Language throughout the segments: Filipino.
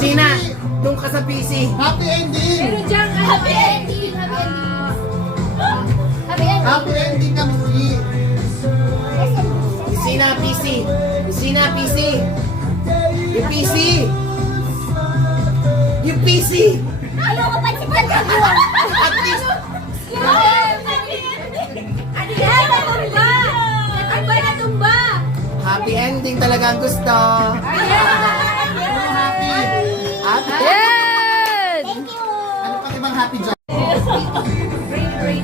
Christina, doon ka sa PC. Happy ending! Meron diyang happy ending. Happy ending. Happy ending na movie! Christina, PC. Christina, PC. Yung PC. Yung PC. Ano ka pa si Pagkabuan? At least, Ano yan? Natumba! Natumba, natumba! happy ending talaga ang gusto. Happy! Happy. Yes! Thank you! Ano pang ibang happy dyan?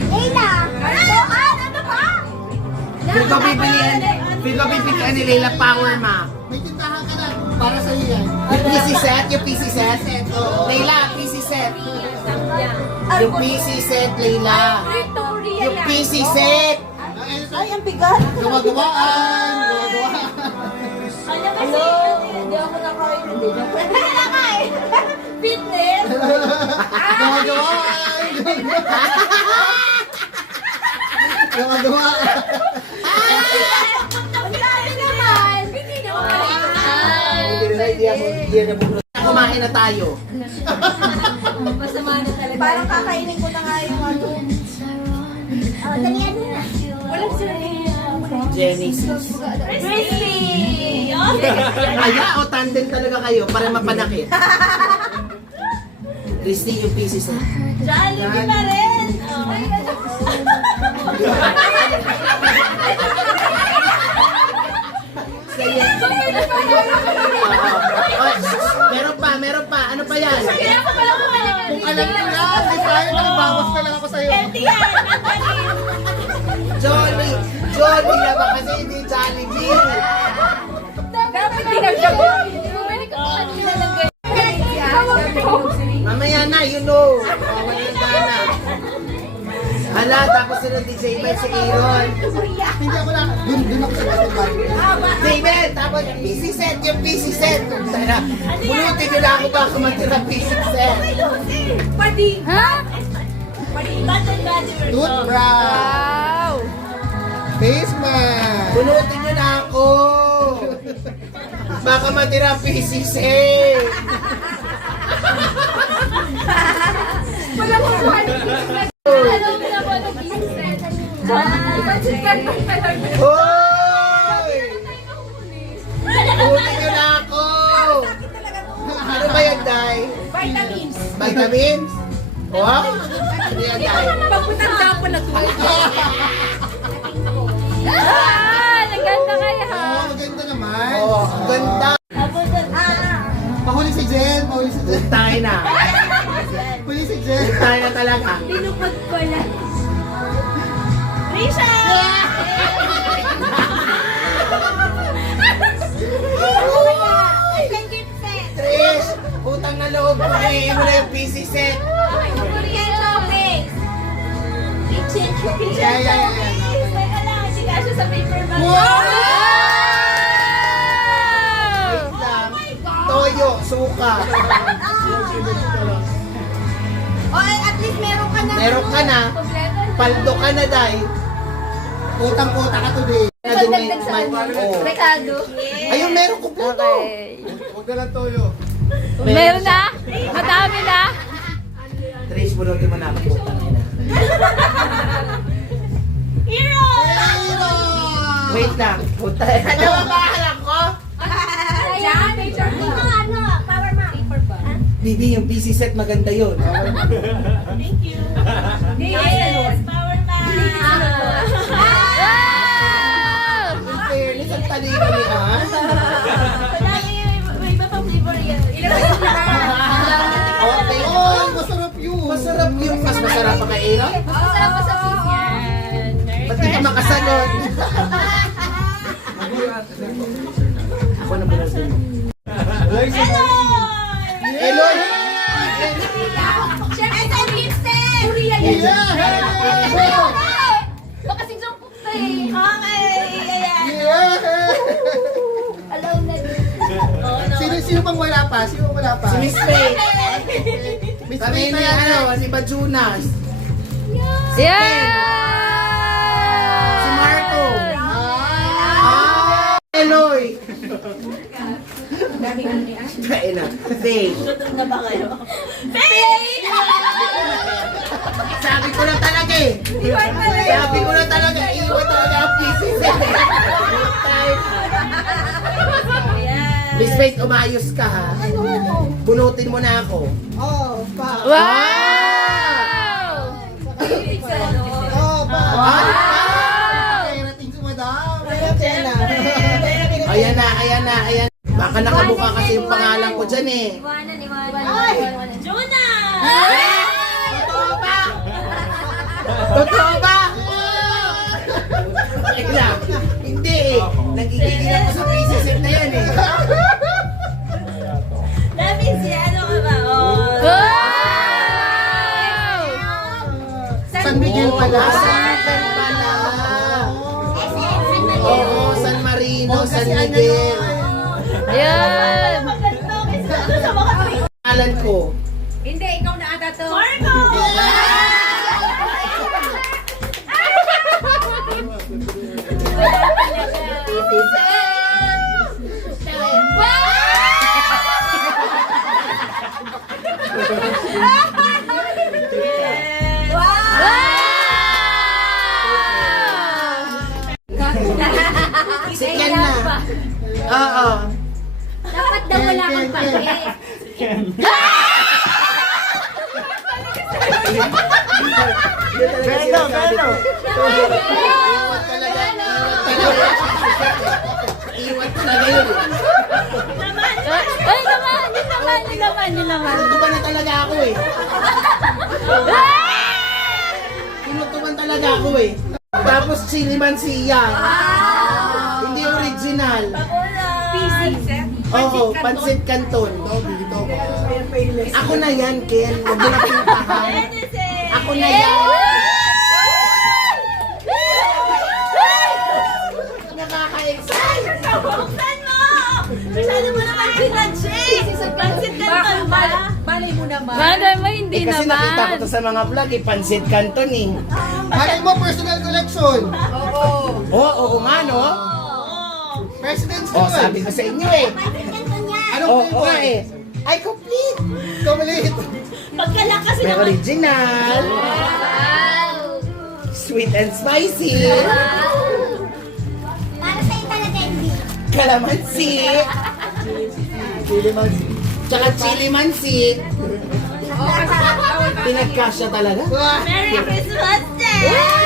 Leila! Ano ba? Feel ko bibilihan ni Leila Power Map. May tindahan ka na para sa iyo yan. Yung PC set, yung PC set. Oo. Leila, PC set. Yung PC set, Leila. Yung PC set. Ay, ang bigat! Gumagawaan! Gumagawaan! Hello! Hindi ako nakain. Hindi nakain. Fitness! Gumagawaan! Gumagawaan! Ang dami naman! Hindi naman! Hindi na bunod. Kumain na tayo. Masama na talaga. Parang kakainin ko na nga yung ano. Dalian mo na. Walang surname. Genesis. Crispy! Aya o tandem talaga kayo para mapanakit. Christy, yung PC set. Jollibee pa rin! Meron pa. Ano pa yan? Kaya ko pala kumalik. Kung alam mo lang, di tayo nakabawas na lang ako sa'yo. Jolly na ba kasi hindi Jollibee? Dapat dinagdagan. Bumalik ako kanina ng Mamaya na, you know. Mamaya na. Hala, tapos sunod ni Jayben si Aaron. Hindi ako lang. Dun ako sa basketball. Jayben, tapos yung PC set. Sana, bunutin nyo na ako baka matira PC set. Padi! Ha? Padi! Button body Toothbrush. Wow! Face mask. Bunutin nyo na ako. Baka matira PC set. Wala mo po ano alam mo na po ano business. Hoy! Bunutin nyo na ako. Ano ba yan, Day? Vitamins. Vitamins? Oh? Ano yan, Day? Pagputanda po na to. Naganda kayo ha? Oh, maganda naman. Oh, ang ganda. Pahuli si Jen. Pahuli si Jen. Tayo na. Pahuli si Jen. Tayo na talaga. Pinupag ko lang. Risha! Isang gift set. Trish, utang na loob. Kumain mo na yung PC set. Korean showcase. Kitchen showcase. Yeah. Teka lang, hindi kasya sa paper bag. Wait lang. Toyo, suka. O, at least meron ka na. Meron ka na. Paldo ka na, Day. Utang-uta ka today. Dagdag sa Oh. Ricardo. Ayun, meron ko po to. Okay. Huwag na lang toyo. Meron na? Madami na? Trish, bunutin mo na ako. Hero! Wait lang. Puta. Ano ba bahalang ko? Ayan, paper bag. Power map. Paper bag. Bibi, yung PC set maganda yun. Thank you. Yes, power map. In fairness, ang talino ni ah. May iba pang flavor yan. Okay. Oh, masarap yun. Masarap yun. Mas masarap pa kay Aaron? Masarap pa sa pizza. Yan. Ba't di ka makasagot? Ako na bunutin mo. Hello! Eloy! Siyempre sa gifted! Korea yan. Yeah! Baka si Jong Putay. Okay, ayan. Yeah! Alaw na din. Sino pang wala pa? Sino pang wala pa? Si Miss Faye. Miss Kami Faye ni na yan. si Bajunas. Yeah! Si Marco. Ah! Eloy. Kaya na. Faith. Na ba kayo? Faith! Sabi ko na talaga eh. Sabi ko na talaga. Iwan talaga ang PC set eh. Miss Faith, umayos ka ha. Bunutin mo na ako. Oh, pa. Wow! Oh, pa. Wow! Kaya si madam. Ayan na, ayan na, ayan. Baka nakabuka kasi yung pangalan ko dyan eh. Jonah! Totoo ba? Totoo ba? Wait lang. Hindi eh. Nagigigil ako sa PC set na yan eh. Dami si ano ka ba? Oh. Wow! San Miguel pala. San pala. Oo, San Marino, San Miguel. Ayan! Sa mga Pangalan ko. Hindi, ikaw na ata to. Marco! Si Ken na. Oo. Dapat daw wala kang pake. Beno, Beno. Iwan talaga. Iwan talaga yun. Ay, naman! Yun naman! Yun naman! Yun naman! Pinutuban na talaga ako eh. Pinutuban talaga ako eh. Tapos chili mansiya. Hindi original. Oo, pansit canton. Ako na yan, Ken. Huwag mo na pintahan. Ako na yan. Nakaka-excite. Buksan mo! Masyado mo naman sinadjik! Pansit ka ba? Balay mo naman. Malay mo, hindi Kasi nakita ko naman. to sa mga vlog eh, pansit canton eh. Malay mo, personal collection. Oo nga no? President's Oh, Choice. sabi ko sa inyo eh. Anong Oo flavor? nga eh. Ay, complete. Complete. Pagkalakas May naman. original, sweet and spicy, Para sa'yo talaga hindi. calamansi, Chili mansi. tsaka chili mansi. Pinagkasya talaga. Wow. Merry Christmas, Jen!